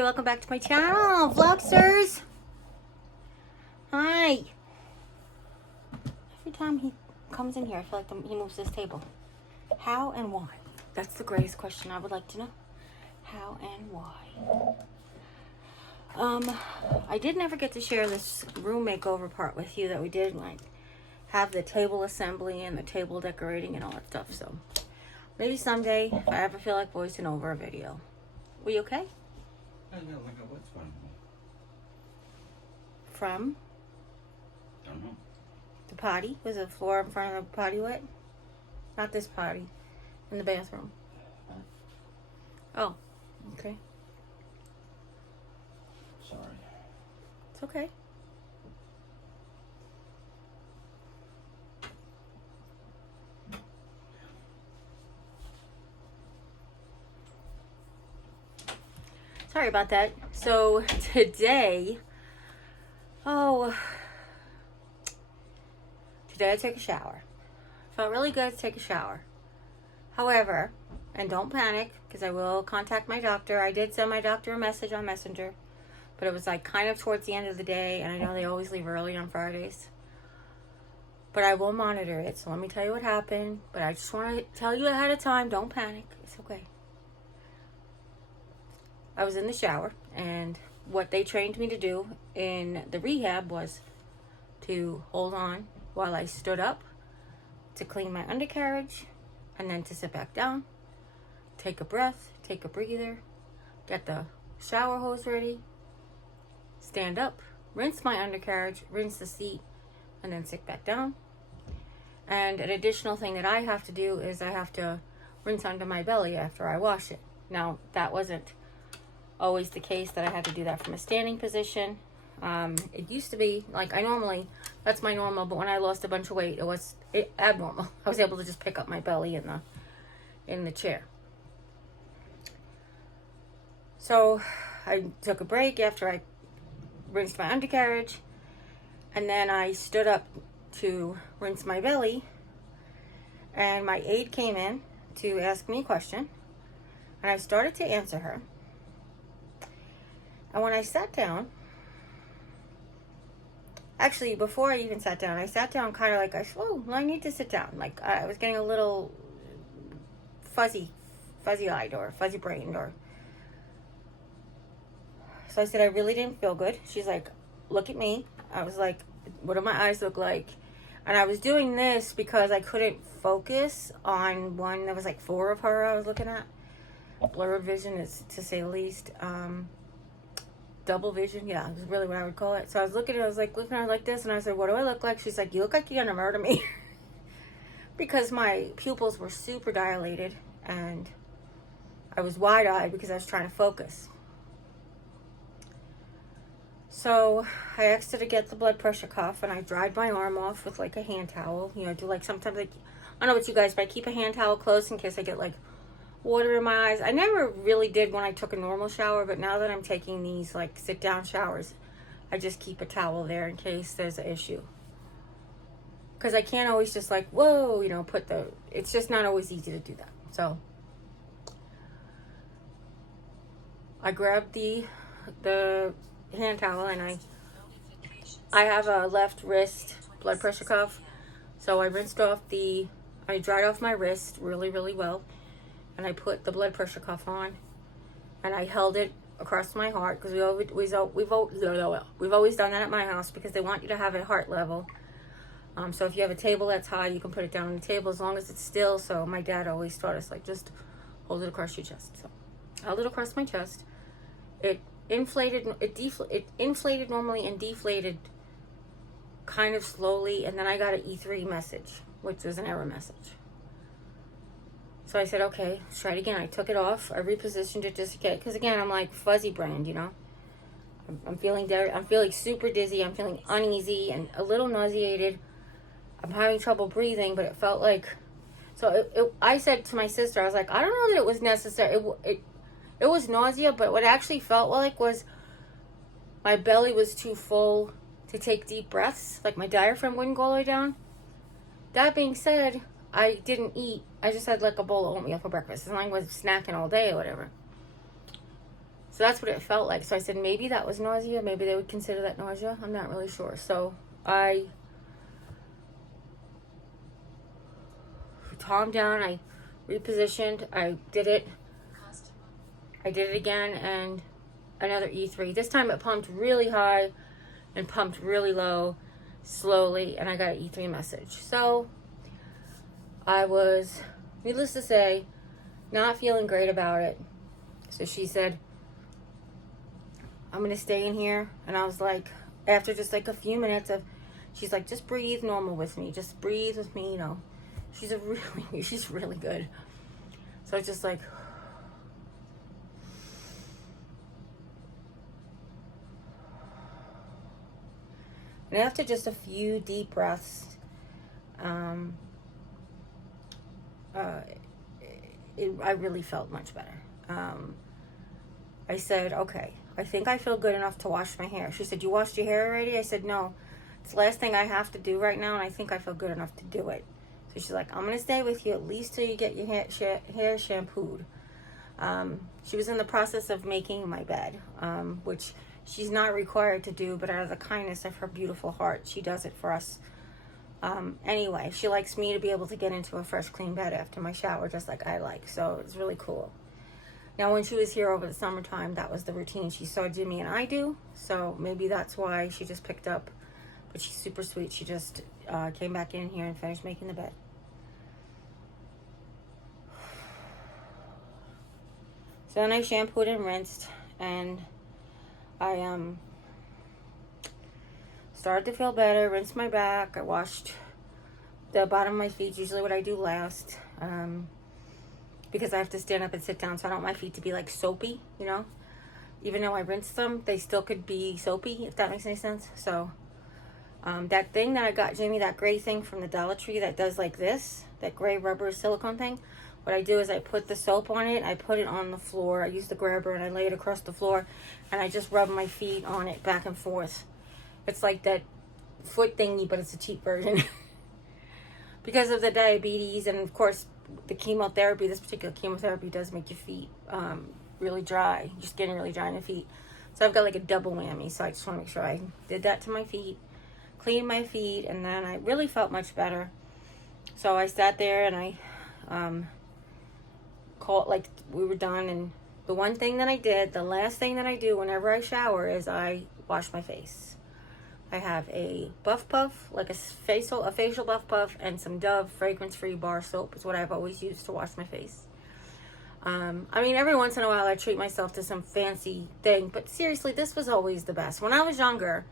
everybody, welcome back to my channel, Vlogsters. Hi. Every time he comes in here, I feel like he moves this table. How and why? That's the greatest question I would like to know. How and why? I did never get to share this room makeover part with you that we did, like have the table assembly and the table decorating and all that stuff. So maybe someday, if I ever feel like voicing over a video. Were you okay? Yeah, like a what's fun? From? Don't know. The potty? Was the floor in front of the potty wet? Not this potty. In the bathroom. Oh, okay. Sorry. It's okay. Sorry about that. So today I took a shower. Felt really good to take a shower. However, and don't panic, because I will contact my doctor. I did send my doctor a message on Messenger, but it was like kind of towards the end of the day, and I know they always leave early on Fridays. But I will monitor it, so let me tell you what happened. But I just want to tell you ahead of time, don't panic. It's okay. I was in the shower, and what they trained me to do in the rehab was to hold on while I stood up, to clean my undercarriage, and then to sit back down, take a breath, take a breather, get the shower hose ready, stand up, rinse my undercarriage, rinse the seat, and then sit back down. And an additional thing that I have to do is I have to rinse under my belly after I wash it. Now, that wasn't always the case that I had to do that from a standing position. It used to be like that's my normal, but when I lost a bunch of weight, it was abnormal. I was able to just pick up my belly in the chair. So I took a break after I rinsed my undercarriage, and then I stood up to rinse my belly, and my aide came in to ask me a question, and I started to answer her. And when I sat down, actually, before I even sat down, I sat down kind of like, I need to sit down. Like, I was getting a little fuzzy-eyed or fuzzy-brained. So I said, I really didn't feel good. She's like, look at me. I was like, what do my eyes look like? And I was doing this because I couldn't focus on one. There was like 4 of her I was looking at. Blurred vision, is to say the least. Double vision, yeah, it was really what I would call it. So I was looking at her like this, and I said, what do I look like? She's like, you look like you're gonna murder me. Because my pupils were super dilated, and I was wide-eyed because I was trying to focus. So I asked her to get the blood pressure cuff, and I dried my arm off with like a hand towel. You know, do like sometimes, like, I don't know about you guys, but I keep a hand towel close in case I get like water in my eyes. I never really did when I took a normal shower, but now that I'm taking these like sit down showers, I just keep a towel there in case there's an issue. Because I can't always just like, whoa, you know, it's just not always easy to do that. So I grabbed the hand towel, and I have a left wrist blood pressure cuff. So I dried off my wrist really, really well. And I put the blood pressure cuff on, and I held it across my heart, because we've always done that at my house, because they want you to have a heart level. So if you have a table that's high, you can put it down on the table as long as it's still. So my dad always taught us, like, just hold it across your chest. So I held it across my chest. It inflated normally and deflated kind of slowly, and then I got an E3 message, which was an error message. So I said, okay, let's try it again. I took it off. I repositioned it just again, because again, I'm like fuzzy brained, you know. I'm feeling super dizzy. I'm feeling uneasy and a little nauseated. I'm having trouble breathing, but it felt like, I said to my sister, I was like, I don't know that it was necessary. It was nausea, but what it actually felt like was my belly was too full to take deep breaths. Like my diaphragm wouldn't go all the way down. That being said, I didn't eat. I just had like a bowl of oatmeal for breakfast. And I was snacking all day or whatever. So that's what it felt like. So I said, maybe that was nausea. Maybe they would consider that nausea. I'm not really sure. So I calmed down. I repositioned. I did it. I did it again, and another E3. This time it pumped really high and pumped really low, slowly, and I got an E3 message. So I was, needless to say, not feeling great about it. So she said, I'm going to stay in here. And I was like, after just like a few minutes of, she's like, just breathe normal with me. Just breathe with me, you know. She's really good. So I was just like, and after just a few deep breaths, I really felt much better. I said, okay, I think I feel good enough to wash my hair. She said, you washed your hair already? I said, no, it's the last thing I have to do right now, and I think I feel good enough to do it. So she's like, I'm going to stay with you at least till you get your hair shampooed. She was in the process of making my bed, which she's not required to do, but out of the kindness of her beautiful heart, she does it for us. Anyway, she likes me to be able to get into a fresh, clean bed after my shower, just like I like. So it's really cool. Now, when she was here over the summertime, that was the routine she saw Jimmy and I do. So maybe that's why she just picked up. But she's super sweet. She just came back in here and finished making the bed. So then I shampooed and rinsed, and I started to feel better. Rinsed my back. I washed the bottom of my feet, usually what I do last, because I have to stand up and sit down, so I don't want my feet to be like soapy, you know. Even though I rinsed them, they still could be soapy, if that makes any sense. So that thing that I got Jamie, that gray thing from the Dollar Tree that does like this, that gray rubber silicone thing, what I do is I put the soap on it, I put it on the floor, I use the grabber and I lay it across the floor, and I just rub my feet on it back and forth. It's like that foot thingy, but it's a cheap version. Because of the diabetes and of course the chemotherapy, this particular chemotherapy does make your feet really dry, your skin really dry in the feet. So I've got like a double whammy, so I just want to make sure I did that to my feet, cleaned my feet, and then I really felt much better. So I sat there and I called, like, we were done, and the one thing that I did, the last thing that I do whenever I shower is I wash my face. I have a Buff Puff, like a facial Buff Puff, and some Dove fragrance-free bar soap is what I've always used to wash my face. I mean, every once in a while I treat myself to some fancy thing, but seriously, this was always the best. When I was younger,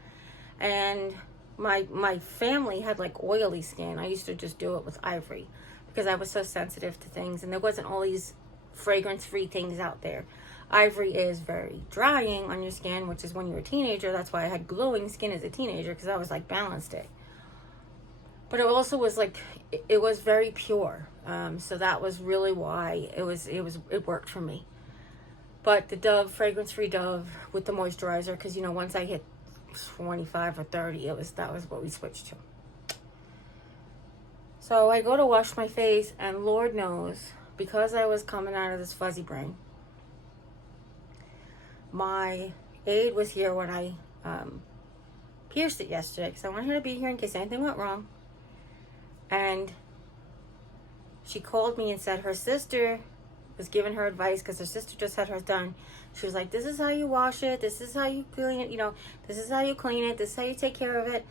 and my family had like oily skin, I used to just do it with Ivory because I was so sensitive to things, and there wasn't all these fragrance-free things out there. Ivory is very drying on your skin, which is when you're a teenager. That's why I had glowing skin as a teenager, because I was like balanced it. But it also was like, it was very pure. So that was really why it worked for me. But the Dove, fragrance-free Dove with the moisturizer, because you know, once I hit 25 or 30, that was what we switched to. So I go to wash my face, and Lord knows, because I was coming out of this fuzzy brain, my aide was here when I pierced it yesterday, because I wanted her to be here in case anything went wrong. And she called me and said her sister was giving her advice, because her sister just had hers done. She was like, this is how you wash it, this is how you clean it, you know, this is how you clean it, this is how you take care of it.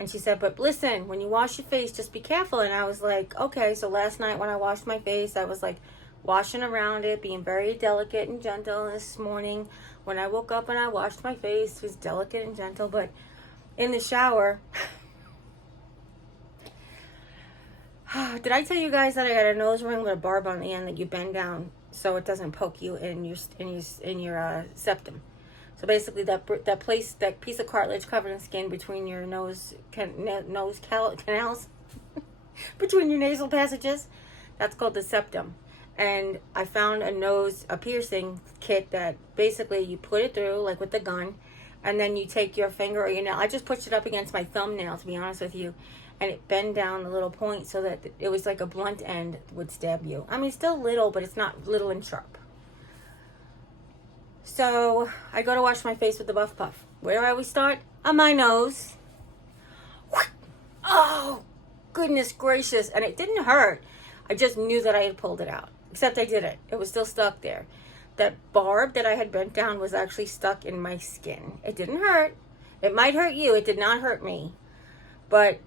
And she said, but listen, when you wash your face, just be careful. And I was like, okay. So last night when I washed my face, I was like washing around it, being very delicate and gentle. This morning when I woke up and I washed my face, it was delicate and gentle. But in the shower, did I tell you guys that I got a nose ring with a barb on the end that you bend down so it doesn't poke you in your septum? So basically, that piece of cartilage covered in skin between your nose canals, between your nasal passages, that's called the septum. And I found a piercing kit that basically you put it through like with the gun, and then you take your finger or your nail. I just pushed it up against my thumbnail, to be honest with you, and it bent down the little point so that it was like a blunt end would stab you. I mean, still little, but it's not little and sharp. So I go to wash my face with the Buff Puff. Where do I always start? On my nose. Oh, goodness gracious. And it didn't hurt. I just knew that I had pulled it out. Except I didn't. It was still stuck there. That barb that I had bent down was actually stuck in my skin. It didn't hurt. It might hurt you. It did not hurt me. But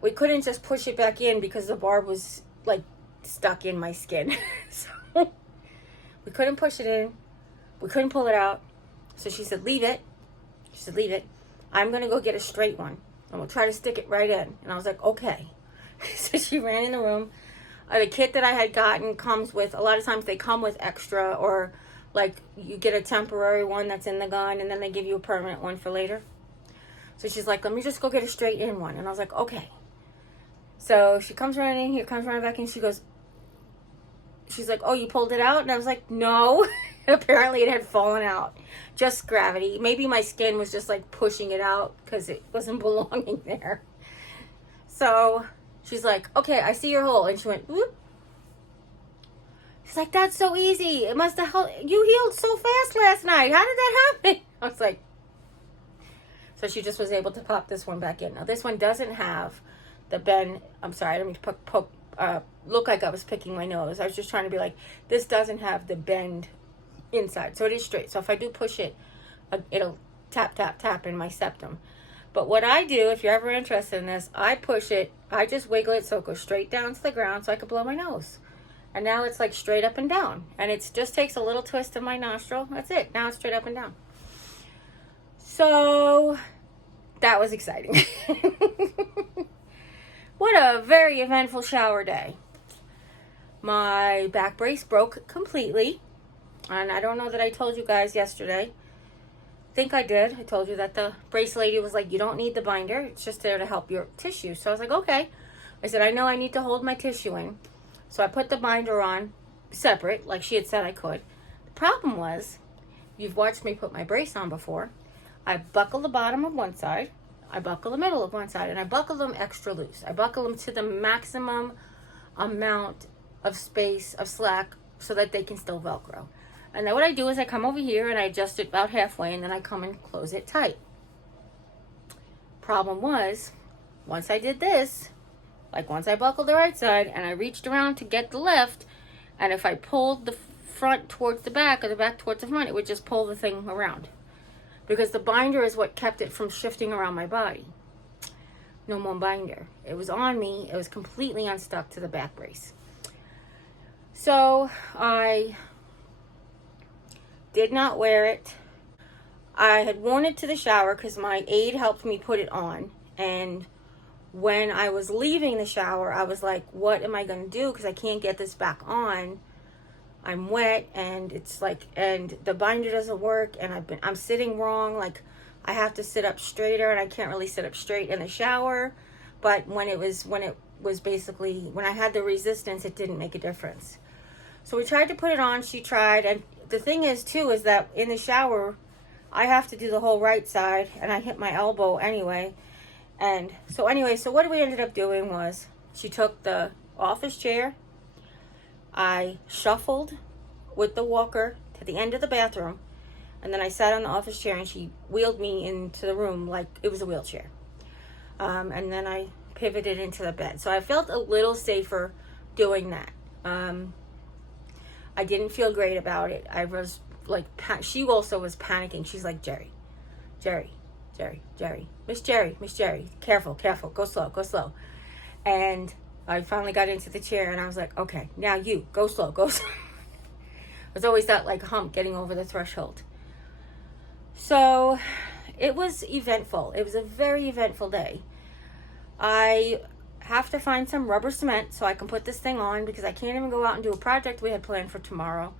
we couldn't just push it back in because the barb was like stuck in my skin. So we couldn't push it in. We couldn't pull it out. So she said, leave it. She said, leave it. I'm going to go get a straight one. And we'll try to stick it right in. And I was like, okay. So she ran in the room. The kit that I had gotten comes with, a lot of times they come with extra, or like you get a temporary one that's in the gun and then they give you a permanent one for later. So she's like, let me just go get a straight in one. And I was like, okay. So she comes running in here, comes running back in. She's like, oh, you pulled it out? And I was like, no. Apparently it had fallen out. Just gravity. Maybe my skin was just like pushing it out because it wasn't belonging there. So she's like, okay, I see your hole. And she went, whoop. She's like, that's so easy. It must have helped. You healed so fast last night. How did that happen? I was like, so she just was able to pop this one back in. Now this one doesn't have the bend. I'm sorry, I didn't mean to look like I was picking my nose. I was just trying to be like, this doesn't have the bend inside. So it is straight. So if I do push it, it'll tap, tap, tap in my septum. But what I do, if you're ever interested in this, I push it, I just wiggle it so it goes straight down to the ground so I can blow my nose. And now it's like straight up and down. And it just takes a little twist of my nostril. That's it. Now it's straight up and down. So that was exciting. What a very eventful shower day. My back brace broke completely. And I don't know that I told you guys yesterday. I think I did. I told you that the brace lady was like, you don't need the binder. It's just there to help your tissue. So I was like, okay. I said, I know I need to hold my tissue in. So I put the binder on separate, like she had said I could. The problem was, you've watched me put my brace on before. I buckle the bottom of one side. I buckle the middle of one side. And I buckle them extra loose. I buckle them to the maximum amount of space, of slack, so that they can still Velcro. And then what I do is I come over here and I adjust it about halfway, and then I come and close it tight. Problem was, once I did this, like once I buckled the right side and I reached around to get the left, and if I pulled the front towards the back or the back towards the front, it would just pull the thing around. Because the binder is what kept it from shifting around my body. No more binder. It was on me. It was completely unstuck to the back brace. So I did not wear it. I had worn it to the shower because my aide helped me put it on. And when I was leaving the shower, I was like, what am I going to do? Because I can't get this back on. I'm wet, and it's like, and the binder doesn't work, and I'm sitting wrong. Like, I have to sit up straighter, and I can't really sit up straight in the shower. But when it was basically, when I had the resistance, it didn't make a difference. So we tried to put it on. She tried, and the thing is too is that in the shower, I have to do the whole right side, and I hit my elbow anyway. And so anyway, so what we ended up doing was, she took the office chair. I shuffled with the walker to the end of the bathroom, and then I sat on the office chair, and she wheeled me into the room like it was a wheelchair. And then I pivoted into the bed. So I felt a little safer doing that. I didn't feel great about it. I was like, she also was panicking. She's like, Jeri, Miss Jeri, careful, go slow. And I finally got into the chair, and I was like, okay, now you, go slow. There's always that like hump getting over the threshold. So it was eventful. It was a very eventful day. I have to find some rubber cement so I can put this thing on, because I can't even go out and do a project we had planned for tomorrow.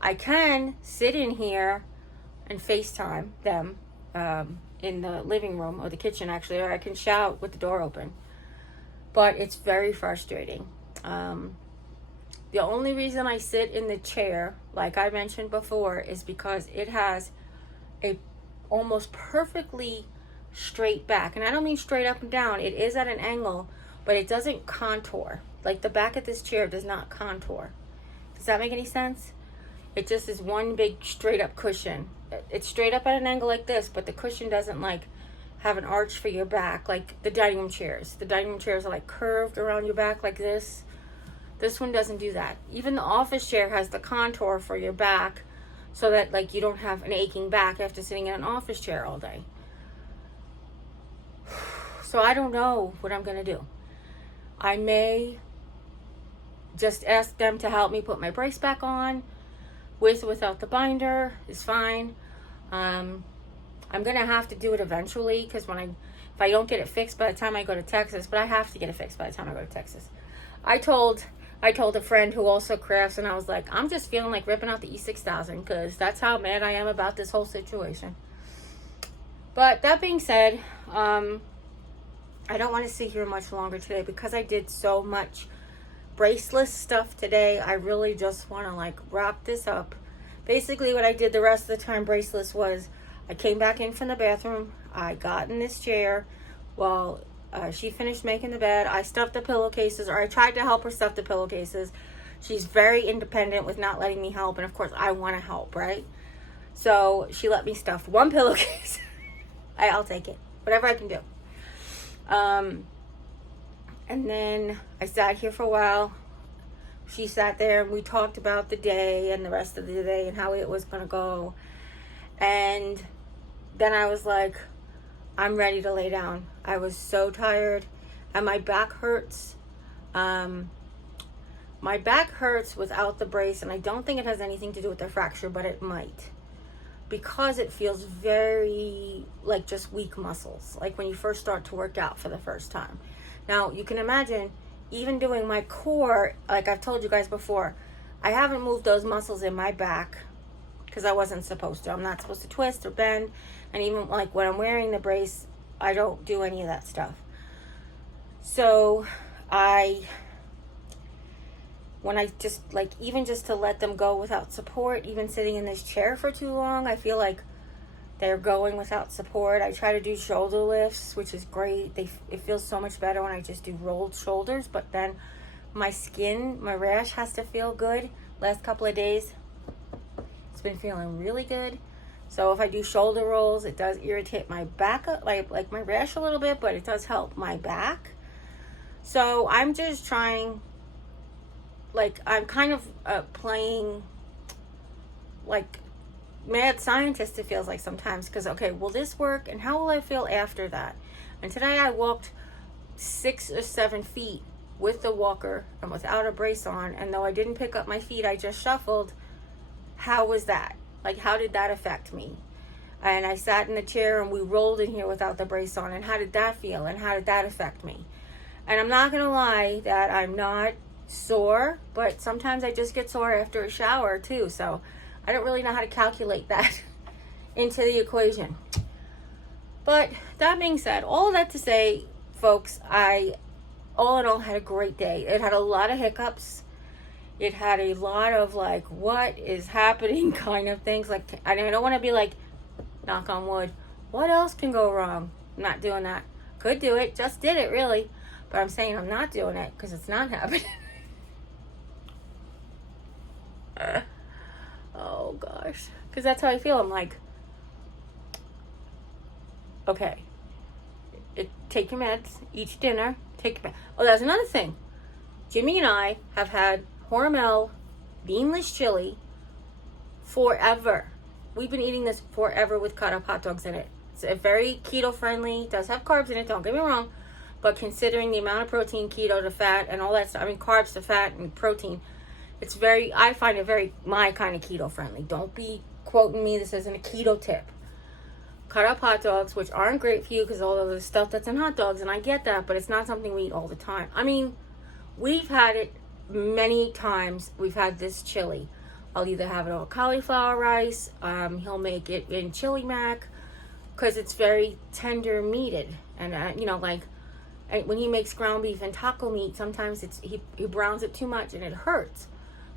I can sit in here and FaceTime them in the living room, or the kitchen actually, or I can shout with the door open. But it's very frustrating. The only reason I sit in the chair, like I mentioned before, is because it has a almost perfectly straight back. And I don't mean straight up and down. It is at an angle, but it doesn't contour. Like the back of this chair does not contour. Does that make any sense? It just is one big straight up cushion. It's straight up at an angle like this, but the cushion doesn't like have an arch for your back like the dining room chairs. The dining room chairs are like curved around your back like this. This one doesn't do that. Even the office chair has the contour for your back so that like you don't have an aching back after sitting in an office chair all day. So I don't know what I'm going to do. I may just ask them to help me put my brace back on. With or without the binder is fine. I'm going to have to do it eventually because if I don't get it fixed by the time I go to Texas, but I have to get it fixed by the time I go to Texas. I told a friend who also crafts, and I was like, I'm just feeling like ripping out the E6000 because that's how mad I am about this whole situation. But that being said, I don't want to sit here much longer today because I did so much braceless stuff today. I really just want to like wrap this up. Basically what I did the rest of the time braceless was I came back in from the bathroom. I got in this chair while she finished making the bed. I stuffed the pillowcases, or I tried to help her stuff the pillowcases. She's very independent with not letting me help, and of course I want to help, right? So she let me stuff one pillowcase. I'll take it, whatever I can do. And then I sat here for a while. She sat there and we talked about the day and the rest of the day and how it was going to go. And then I was like, I'm ready to lay down. I was so tired and my back hurts. My back hurts without the brace, and I don't think it has anything to do with the fracture, but it might. Because it feels very like just weak muscles, like when you first start to work out for the first time. Now, you can imagine, even doing my core, like I've told you guys before, I haven't moved those muscles in my back because I wasn't supposed to. I'm not supposed to twist or bend. And even like when I'm wearing the brace, I don't do any of that stuff. So when I just like, even just to let them go without support, even sitting in this chair for too long, I feel like they're going without support. I try to do shoulder lifts, which is great. It feels so much better when I just do rolled shoulders, but then my skin, my rash has to feel good. Last couple of days, it's been feeling really good. So if I do shoulder rolls, it does irritate my back, like my rash a little bit, but it does help my back. So I'm just trying, like I'm kind of playing like mad scientist, it feels like sometimes, because okay, will this work and how will I feel after that? And today I walked 6 or 7 feet with the walker and without a brace on, and though I didn't pick up my feet, I just shuffled. How was that? Like, how did that affect me? And I sat in the chair and we rolled in here without the brace on, and how did that feel and how did that affect me? And I'm not gonna lie that I'm not sore, but sometimes I just get sore after a shower too, so I don't really know how to calculate that into the equation. But that being said, all that to say, folks, I all in all had a great day. It had a lot of hiccups. It had a lot of like, what is happening kind of things. Like, I don't want to be like, knock on wood, what else can go wrong? I'm not doing that. Could do it, just did it really. But I'm saying I'm not doing it because it's not happening. Oh gosh, because that's how I feel. I'm like, okay, take your meds, eat your dinner, take your meds. Oh, that's another thing. Jimmy and I have had Hormel beanless chili forever. We've been eating this forever with cut up hot dogs in it. It's a very keto friendly, does have carbs in it, don't get me wrong, but considering the amount of protein, keto to fat and all that stuff, I mean carbs to fat and protein, it's very, I find it very my kind of keto friendly. Don't be quoting me, this isn't a keto tip. Cut up hot dogs, which aren't great for you because all of the stuff that's in hot dogs, and I get that, but it's not something we eat all the time. I mean, we've had it many times. We've had this chili. I'll either have it on cauliflower rice, he'll make it in chili mac, because it's very tender meated. And, you know, like, when he makes ground beef and taco meat, sometimes he browns it too much and it hurts.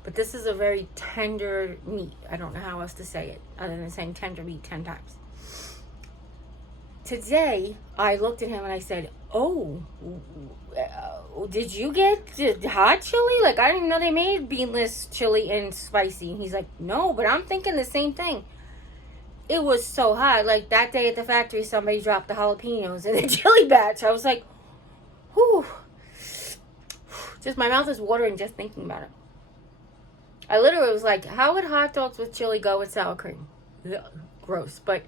But this is a very tender meat. I don't know how else to say it other than saying tender meat 10 times. Today, I looked at him and I said, oh, did you get the hot chili? Like, I didn't even know they made beanless chili and spicy. And he's like, no, but I'm thinking the same thing. It was so hot. Like, that day at the factory, somebody dropped the jalapenos in the chili batch. I was like, whew. Just, my mouth is watering just thinking about it. I literally was like, how would hot dogs with chili go with sour cream? Ugh, gross. But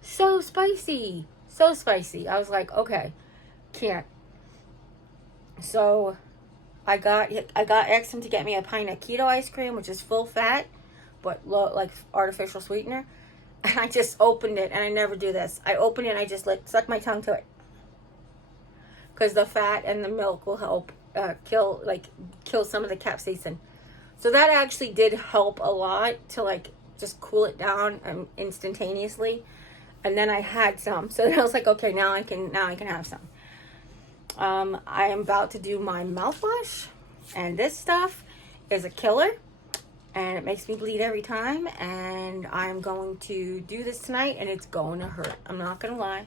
so spicy. So spicy. I was like, okay, can't. So I asked him to get me a pint of keto ice cream, which is full fat, but low, like artificial sweetener. And I just opened it, and I never do this. I opened it and I just suck my tongue to it. Because the fat and the milk will help kill some of the capsaicin. So that actually did help a lot to like just cool it down instantaneously. And then I had some. So then I was like, okay, now I can have some. I am about to do my mouthwash, and this stuff is a killer, and it makes me bleed every time, and I'm going to do this tonight, and it's going to hurt. I'm not going to lie.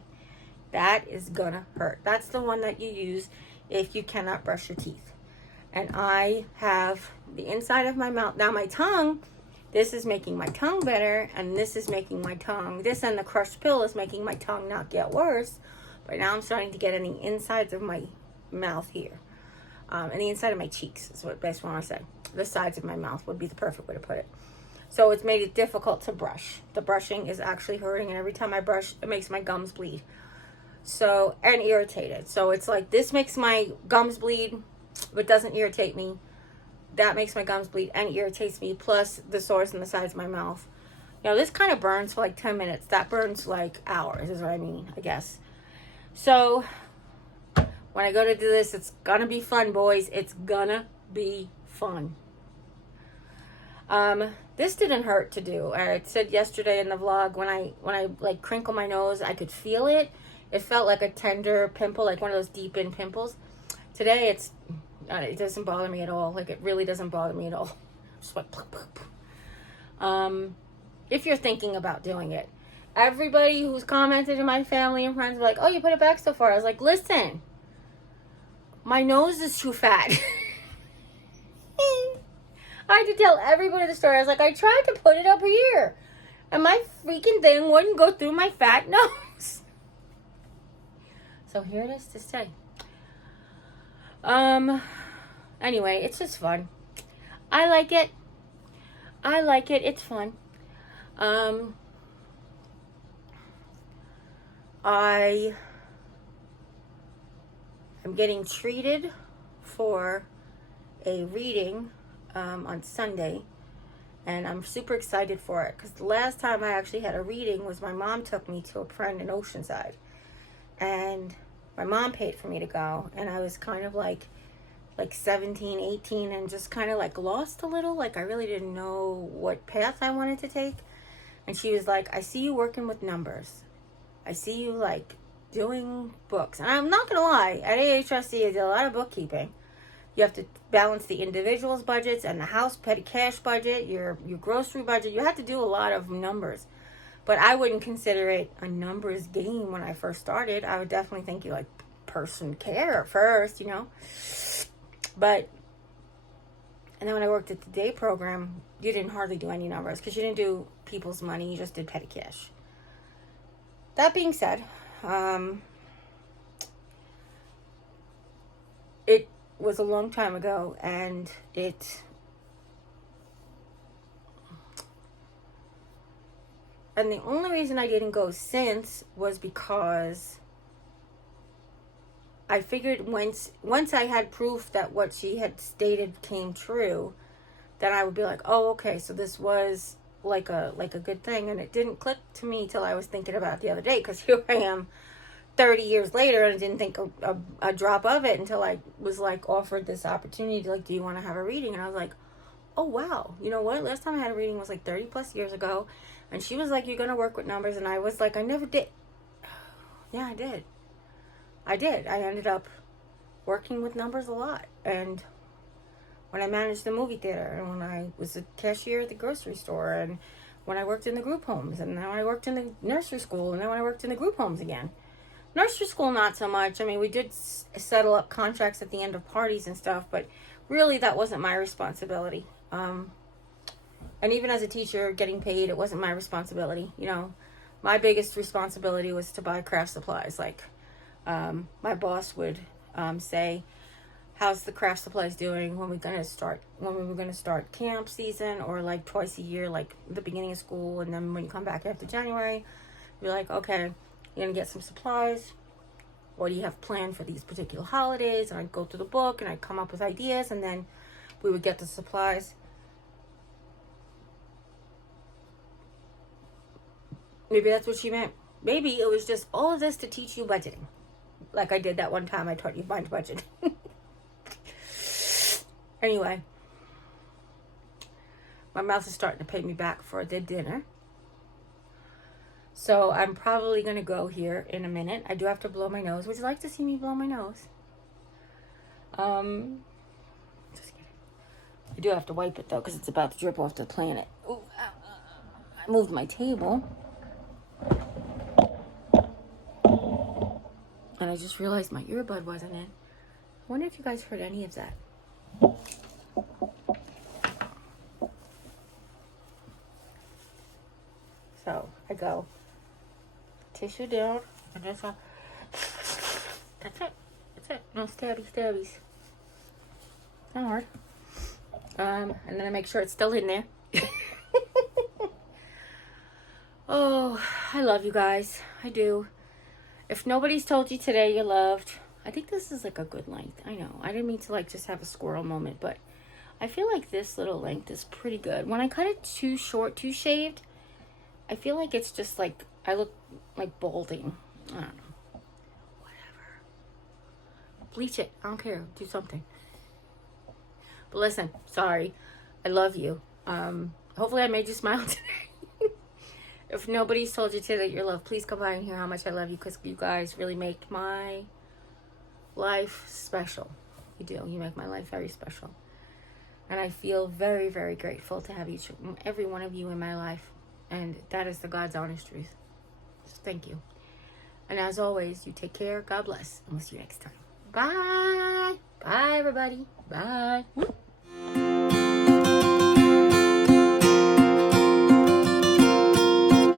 That is going to hurt. That's the one that you use if you cannot brush your teeth. And I have the inside of my mouth. Now my tongue, this is making my tongue better, and this is making my tongue, this and the crushed pill is making my tongue not get worse. But now I'm starting to get in the insides of my mouth here. And the inside of my cheeks is what best want to say. The sides of my mouth would be the perfect way to put it. So it's made it difficult to brush. The brushing is actually hurting, and every time I brush, it makes my gums bleed. So, and irritated. So it's like, this makes my gums bleed, but doesn't irritate me. That makes my gums bleed and irritates me, plus the sores in the sides of my mouth. You know, this kind of burns for like 10 minutes. That burns like hours, is what I mean, I guess. So, when I go to do this, it's gonna be fun, boys. It's gonna be fun. This didn't hurt to do. I said yesterday in the vlog, when I like crinkle my nose, I could feel it. It felt like a tender pimple, like one of those deep in pimples. Today, it doesn't bother me at all. Like, it really doesn't bother me at all. Just like, if you're thinking about doing it. Everybody who's commented in my family and friends were like, oh, you put it back so far. I was like, listen, my nose is too fat. I had to tell everybody the story. I was like, I tried to put it up here, and my freaking thing wouldn't go through my fat nose. So here it is to stay. Anyway, it's just fun. I like it. It's fun. I am getting treated for a reading on Sunday, and I'm super excited for it, because the last time I actually had a reading was my mom took me to a friend in Oceanside, and my mom paid for me to go, and I was kind of like 17, 18, and just kind of like lost a little. Like, I really didn't know what path I wanted to take. And she was like, I see you working with numbers. I see you like doing books. And I'm not going to lie, at AHSC I did a lot of bookkeeping. You have to balance the individual's budgets and the house petty cash budget, your grocery budget. You have to do a lot of numbers. But I wouldn't consider it a numbers game when I first started. I would definitely think you like person care first, you know. But, and then when I worked at the day program, you didn't hardly do any numbers, because you didn't do people's money, you just did petty cash. That being said, it was a long time ago, and and the only reason I didn't go since was because I figured once I had proof that what she had stated came true, then I would be like, oh, okay, so this was like a good thing. And it didn't click to me till I was thinking about it the other day, because here I am 30 years later, and I didn't think a drop of it until I was like offered this opportunity to like, do you want to have a reading? And I was like, oh wow, you know what, last time I had a reading was like 30 plus years ago, and she was like, you're gonna work with numbers, and I was like, I never did. Yeah, I did. I ended up working with numbers a lot. And when I managed the movie theater, and when I was a cashier at the grocery store, and when I worked in the group homes, and then when I worked in the nursery school, and then when I worked in the group homes again, Nursery school, not so much. I mean, we did settle up contracts at the end of parties and stuff, but really that wasn't my responsibility. And even as a teacher getting paid, it wasn't my responsibility. You know, my biggest responsibility was to buy craft supplies. Like, my boss would say, how's the craft supplies doing? When we were gonna start camp season, or like twice a year, like the beginning of school, and then when you come back after January, you're like, okay, you're gonna get some supplies. What do you have planned for these particular holidays? And I'd go through the book and I'd come up with ideas, and then we would get the supplies. Maybe that's what she meant. Maybe it was just all of this to teach you budgeting. Like I did that one time I taught you mind budget. Anyway, my mouth is starting to pay me back for the dinner. So I'm probably going to go here in a minute. I do have to blow my nose. Would you like to see me blow my nose? Just kidding. I do have to wipe it though, because it's about to drip off the planet. Ooh, I moved my table. And I just realized my earbud wasn't in. I wonder if you guys heard any of that. So I go tissue down, and that's all. That's it. That's it. No stabbies. Not hard. And then I make sure it's still in there. Oh, I love you guys. I do. If nobody's told you today you're loved, I think this is like a good length. I know. I didn't mean to like just have a squirrel moment, but I feel like this little length is pretty good. When I cut it too short, too shaved, I feel like it's just like, I look like balding. I don't know. Whatever. Bleach it. I don't care. Do something. But listen, sorry. I love you. Hopefully I made you smile today. If nobody's told you today that you're loved, please come by and hear how much I love you, because you guys really make my life special. You do. You make my life very special. And I feel very, very grateful to have every one of you in my life. And that is the God's honest truth. So thank you. And as always, you take care. God bless. And we'll see you next time. Bye. Bye, everybody. Bye.